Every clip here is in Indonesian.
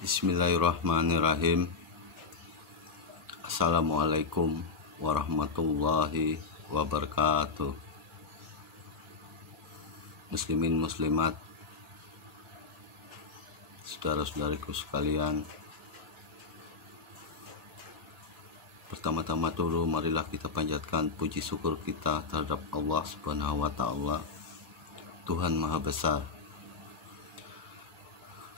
Bismillahirrahmanirrahim. Assalamualaikum warahmatullahi wabarakatuh. Muslimin muslimat, saudara-saudariku sekalian, pertama-tama dulu marilah kita panjatkan puji syukur kita terhadap Allah Subhanahu wa taala, Tuhan Maha Besar.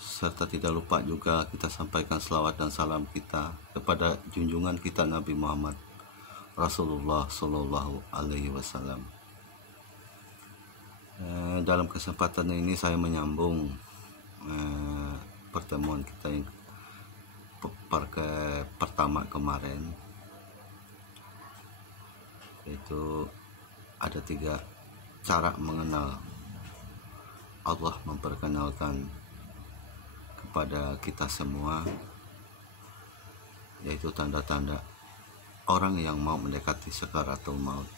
Serta tidak lupa juga kita sampaikan selawat dan salam kita kepada junjungan kita Nabi Muhammad Rasulullah Shallallahu Alaihi Wasallam. Dalam kesempatan ini saya menyambung pertemuan kita yang pertama kemarin, yaitu ada 3 cara mengenal Allah, memperkenalkan kepada kita semua, yaitu tanda-tanda orang yang mau mendekati sakaratul maut.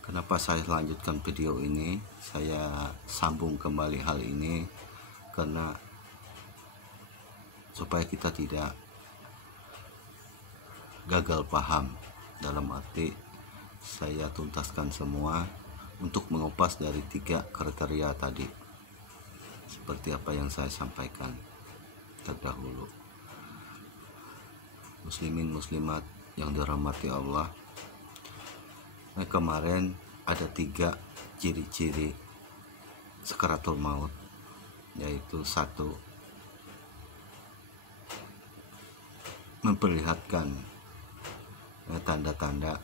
Kenapa saya lanjutkan video ini, saya sambung kembali hal ini karena supaya kita tidak gagal paham, dalam arti saya tuntaskan semua untuk mengupas dari 3 kriteria tadi, seperti apa yang saya sampaikan terdahulu. Muslimin muslimat yang dirahmati Allah, kemarin ada 3 ciri-ciri sakaratul maut, yaitu 1, memperlihatkan tanda-tanda,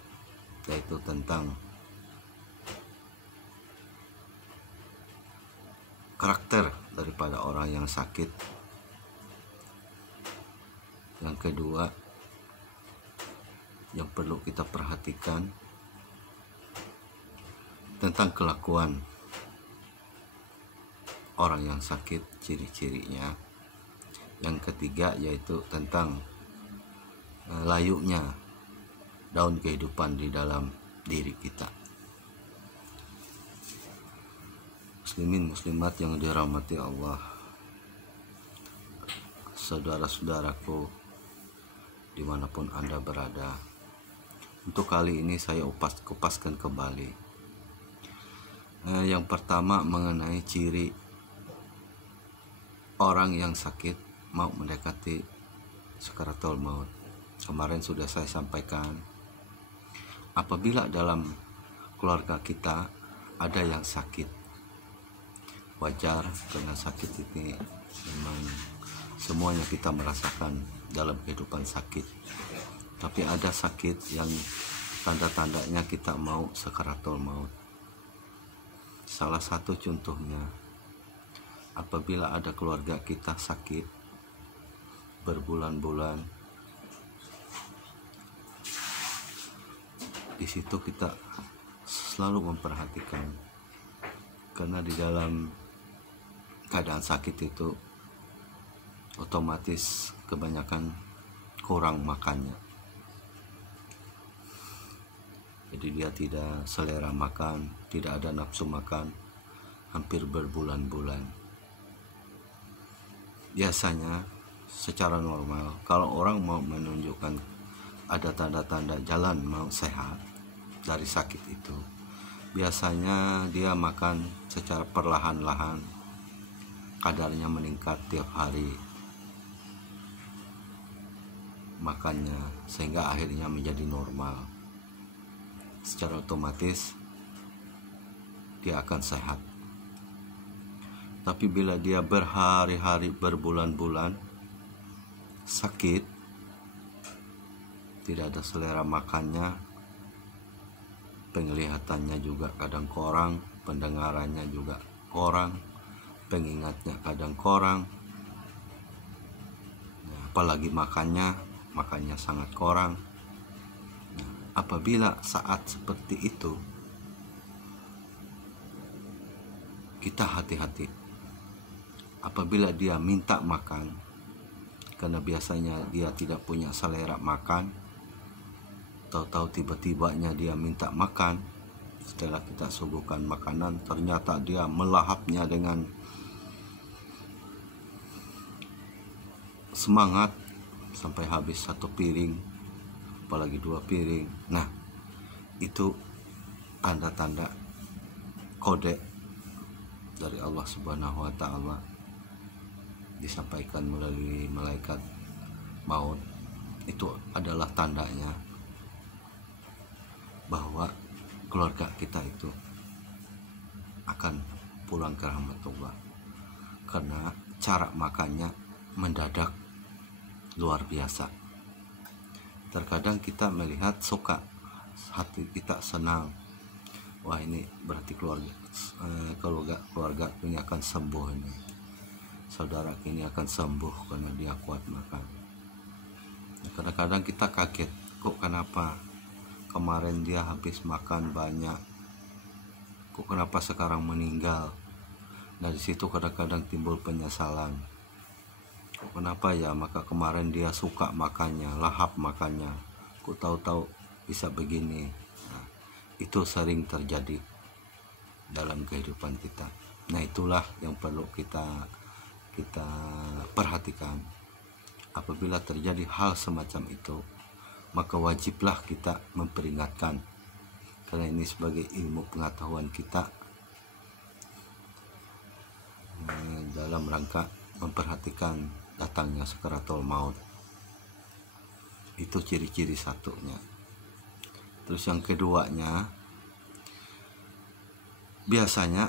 yaitu tentang karakter daripada orang yang sakit. Yang kedua, yang perlu kita perhatikan tentang kelakuan orang yang sakit, ciri-cirinya. Yang ketiga yaitu tentang layunya daun kehidupan di dalam diri kita. Muslimin muslimat yang dirahmati Allah, saudara-saudaraku dimanapun Anda berada, untuk kali ini saya kupaskan kembali. Yang pertama mengenai ciri orang yang sakit mau mendekati sakaratul maut. Kemarin sudah saya sampaikan, apabila dalam keluarga kita ada yang sakit, wajar karena sakit ini memang semuanya kita merasakan dalam kehidupan sakit. Tapi ada sakit yang tanda-tandanya kita mau sakaratul maut. Salah satu contohnya, apabila ada keluarga kita sakit berbulan-bulan, di situ kita selalu memperhatikan, karena di dalam keadaan sakit itu otomatis kebanyakan kurang makannya, jadi dia tidak selera makan, tidak ada nafsu makan hampir berbulan-bulan. Biasanya secara normal kalau orang mau menunjukkan ada tanda-tanda jalan mau sehat dari sakit itu, biasanya dia makan secara perlahan-lahan, kadarnya meningkat tiap hari makannya, sehingga akhirnya menjadi normal. Secara otomatis dia akan sehat. Tapi bila dia berhari-hari, berbulan-bulan sakit, tidak ada selera makannya, penglihatannya juga kadang kurang, pendengarannya juga kurang, pengingatnya kadang kurang, apalagi makannya sangat kurang. Apabila saat seperti itu, kita hati-hati. Apabila dia minta makan, karena biasanya dia tidak punya selera makan, tahu-tahu tiba-tibanya dia minta makan, setelah kita suguhkan makanan ternyata dia melahapnya dengan semangat sampai habis 1 piring, apalagi 2 piring. Nah, itu tanda-tanda kode dari Allah Subhanahu wa Ta'ala, disampaikan melalui malaikat maut. Itu adalah tandanya bahwa keluarga kita itu akan pulang ke rahmatullah, karena cara makannya mendadak luar biasa. Terkadang kita melihat suka, hati kita senang, wah ini berarti keluarga ini akan sembuh, ini saudara ini akan sembuh karena dia kuat makan. Kadang-kadang kita kaget, kok kenapa kemarin dia habis makan banyak, kok kenapa sekarang meninggal. Nah, di situ kadang-kadang timbul penyesalan, kok kenapa ya, maka kemarin dia suka makannya, lahap makannya, kok tahu-tahu bisa begini. Nah, itu sering terjadi dalam kehidupan kita. Nah, itulah yang perlu kita perhatikan. Apabila terjadi hal semacam itu, maka wajiblah kita memperingatkan, karena ini sebagai ilmu pengetahuan kita dalam rangka memperhatikan datangnya sakaratul maut. Itu ciri-ciri satunya. Terus yang keduanya, biasanya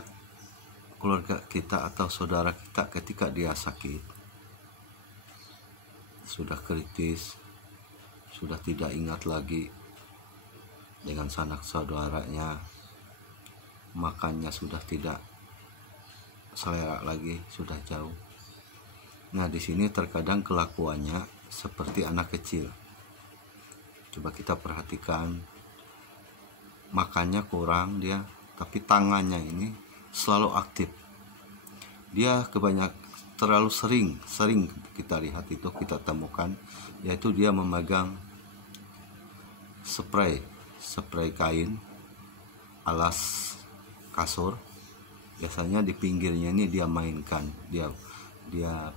keluarga kita atau saudara kita ketika dia sakit, sudah kritis, sudah tidak ingat lagi dengan sanak saudaranya, makannya sudah tidak selera lagi, sudah jauh. Nah, di sini terkadang kelakuannya seperti anak kecil. Coba kita perhatikan, makannya kurang dia, tapi tangannya ini selalu aktif. Dia terlalu sering kita lihat itu, kita temukan, yaitu dia memegang spray kain alas kasur. Biasanya di pinggirnya ini dia mainkan, dia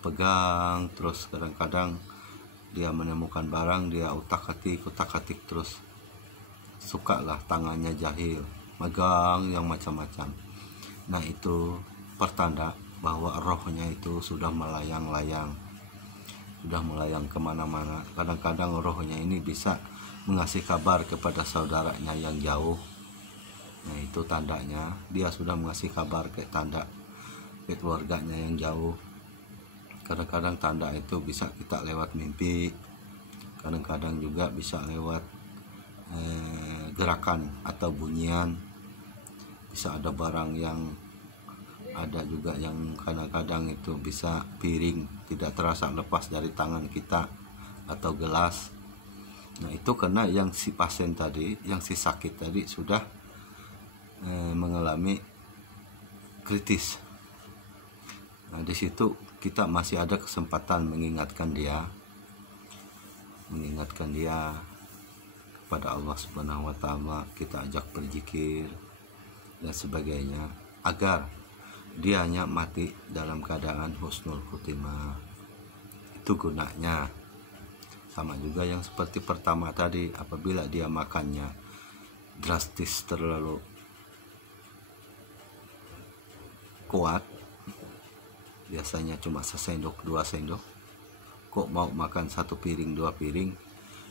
pegang terus. Kadang-kadang dia menemukan barang, dia utak-atik terus. Sukalah tangannya jahil, megang yang macam-macam. Nah, itu pertanda bahwa rohnya itu sudah melayang kemana-mana. Kadang-kadang rohnya ini bisa mengasih kabar kepada saudaranya yang jauh. Nah, itu tandanya dia sudah mengasih kabar ke keluarganya yang jauh. Kadang-kadang tanda itu bisa kita lewat mimpi, kadang-kadang juga bisa lewat gerakan atau bunyian. Bisa ada barang yang ada juga yang kadang-kadang itu bisa piring tidak terasa lepas dari tangan kita atau gelas. Nah, itu karena yang si pasien tadi, yang si sakit tadi sudah mengalami kritis. Nah, di situ kita masih ada kesempatan mengingatkan dia kepada Allah Subhanahu wa Ta'ala. Kita ajak berzikir dan sebagainya agar dianya mati dalam keadaan husnul khotimah. Itu gunanya. Sama juga yang seperti pertama tadi, apabila dia makannya drastis, terlalu kuat, biasanya cuma 1 sendok 2 sendok, kok mau makan 1 piring 2 piring.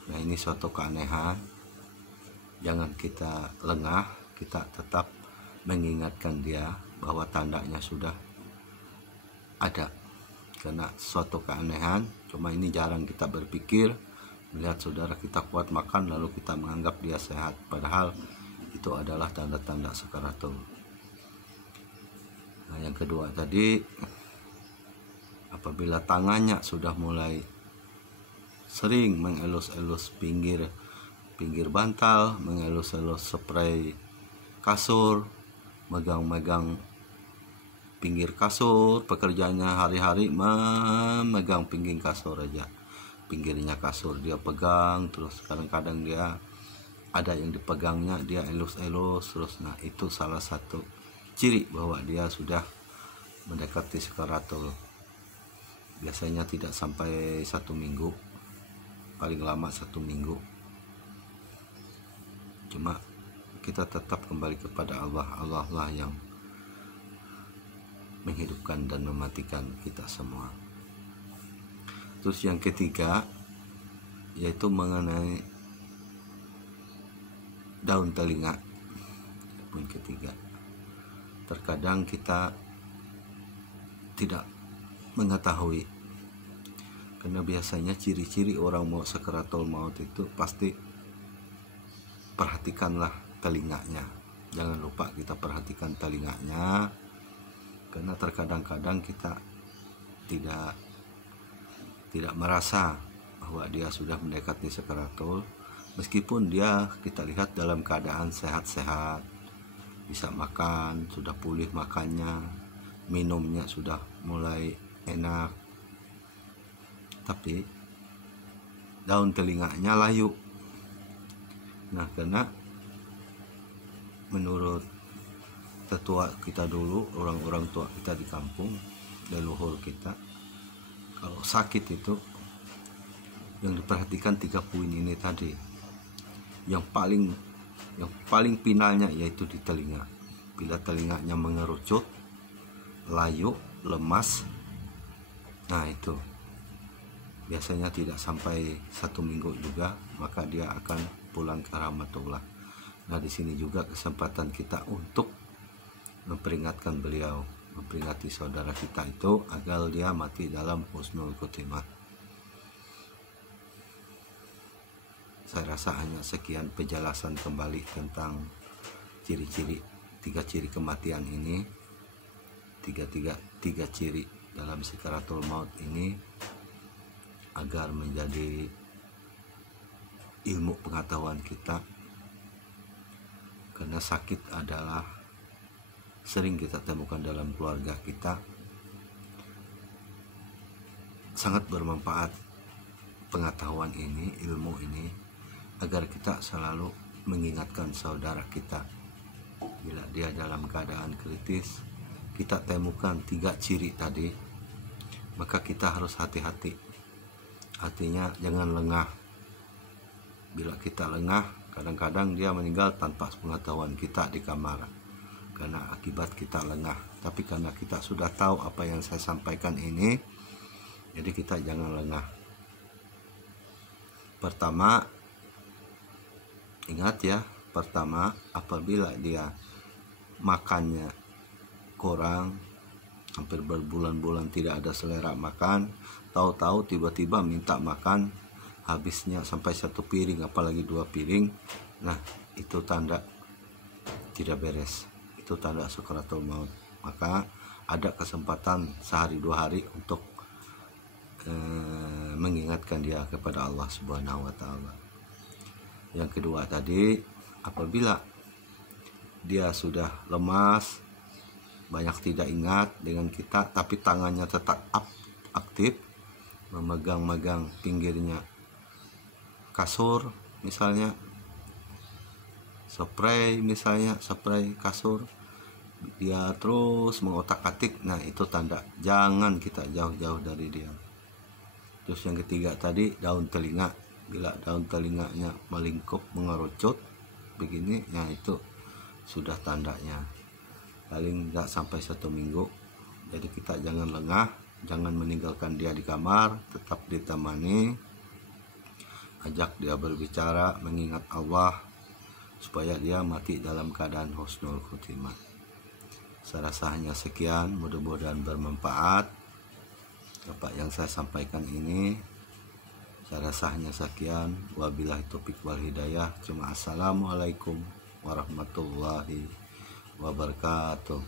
Nah, ini suatu keanehan. Jangan kita lengah, kita tetap mengingatkan dia bahwa tandanya sudah ada, karena suatu keanehan. Cuma ini jarang kita berpikir, melihat saudara kita kuat makan lalu kita menganggap dia sehat, padahal itu adalah tanda-tanda sakaratul. Nah, yang kedua tadi, apabila tangannya sudah mulai sering mengelus-elus pinggir bantal, mengelus-elus spray kasur, megang-megang pinggir kasur, pekerjaannya hari-hari memegang pinggir kasur aja, pinggirnya kasur dia pegang terus. Kadang-kadang dia ada yang dipegangnya dia elus-elus terus. Nah, itu salah satu ciri bahwa dia sudah mendekati sakaratul biasanya tidak sampai 1 minggu, paling lama 1 minggu. Cuma kita tetap kembali kepada Allah. Allah lah yang menghidupkan dan mematikan kita semua. Terus yang ketiga yaitu mengenai daun telinga. Poin ketiga, terkadang kita tidak mengetahui, karena biasanya ciri-ciri orang mau sakaratul maut itu pasti perhatikanlah telinganya. Jangan lupa kita perhatikan telinganya, karena terkadang-kadang kita tidak merasa bahwa dia sudah mendekati sakaratul, meskipun dia kita lihat dalam keadaan sehat-sehat, bisa makan, sudah pulih makannya, minumnya sudah mulai enak, tapi daun telinganya layu. Nah, karena menurut tetua kita dulu, orang-orang tua kita di kampung, leluhur kita, kalau sakit itu yang diperhatikan 3 poin ini tadi. Yang paling finalnya yaitu di telinga. Bila telinganya mengerucut, layu, lemas, nah itu biasanya tidak sampai 1 minggu juga, maka dia akan pulang ke rahmatullah. Nah, di sini juga kesempatan kita untuk memperingatkan beliau, memperingati saudara kita itu agar dia mati dalam husnul khotimah. Saya rasa hanya sekian penjelasan kembali tentang ciri-ciri, 3 ciri kematian ini, tiga ciri dalam sakaratul maut ini, agar menjadi ilmu pengetahuan kita, karena sakit adalah sering kita temukan dalam keluarga kita. Sangat bermanfaat pengetahuan ini, ilmu ini, agar kita selalu mengingatkan saudara kita bila dia dalam keadaan kritis. Kita temukan 3 ciri tadi, maka kita harus hati-hati. Artinya jangan lengah. Bila kita lengah, kadang-kadang dia meninggal tanpa pengetahuan kita di kamar, karena akibat kita lengah. Tapi karena kita sudah tahu apa yang saya sampaikan ini, jadi kita jangan lengah. Pertama, ingat ya, pertama, apabila dia makannya kurang, hampir berbulan-bulan tidak ada selera makan, tahu-tahu tiba-tiba minta makan, habisnya sampai 1 piring, apalagi 2 piring, nah itu tanda tidak beres, itu tanda sakaratul maut. Maka ada kesempatan sehari 2 hari untuk mengingatkan dia kepada Allah Subhanahu wa Ta'ala. Yang kedua tadi, apabila dia sudah lemas, banyak tidak ingat dengan kita, tapi tangannya tetap aktif, memegang-megang pinggirnya kasur, misalnya spray, spray kasur, dia terus mengotak-atik, nah itu tanda jangan kita jauh-jauh dari dia. Terus yang ketiga tadi, daun telinga. Bila daun telinganya melingkup, mengerucut begini, nah itu sudah tandanya, paling nggak sampai 1 minggu. Jadi kita jangan lengah, jangan meninggalkan dia di kamar, tetap ditemani, ajak dia berbicara, mengingat Allah, supaya dia mati dalam keadaan husnul khotimah. Saya rasa hanya sekian, mudah-mudahan bermanfaat apa yang saya sampaikan ini. Saya rasa hanya sekian. Wabillahi taufik wal hidayah. Assalamualaikum warahmatullahi wabarakatuh.